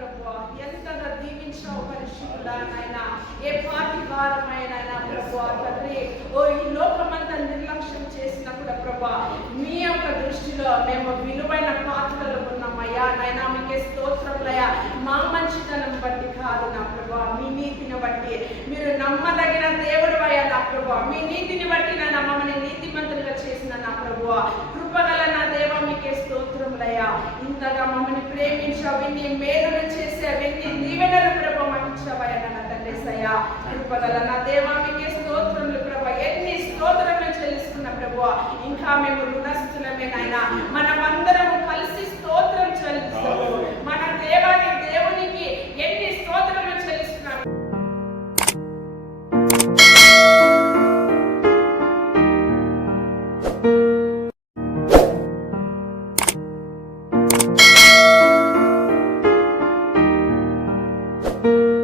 ప్రభు ఎంతగా దీవించావు పరిశుద్ధుడా నాయన. ఏ పాటి వారమైన ప్రభు తండ్రి ఈ లోకమంతా నిర్లక్ష్యం చేసినా కూడా ప్రభు మీ యొక్క దృష్టిలో మేము విలువైన పాత్రలు ఉన్నామయ్యా నాయన. మీకే స్తోత్రములయ్యా. మా మంచితనం బట్టి కాదు నా ప్రభు, మీ నీతిని బట్టి. మీరు నమ్మదగిన దేవుడు అయ్యా నా ప్రభు. మీ నీతిని బట్టి నా మమ్మల్ని నీతిమంతులుగా చేసిన నా ప్రభు, కృపగల నా దేవ మీకే స్తోత్రములయ్యా. ఇంతగా మమ్మల్ని ప్రేమించావు, ఇన్ని మేలులు చేసావు, ఇన్ని దీవెనలు ప్రభు మహించావయ్యా నా తండ్రి సయ్యా. కృపగల నా దేవ మీకే స్తోత్రములు ప్రభు. ఎన్ని స్తోత్రములు చెల్లిస్తున్న ప్రభు, ఇంకా మేము రుణస్థులమే నాయన. మనమందరము కలిసి స్తోత్రం చెల్లిస్తాము. మన దేవునికి ఎన్ని స్తోత్రములు చెల్లిస్తున్నాము. you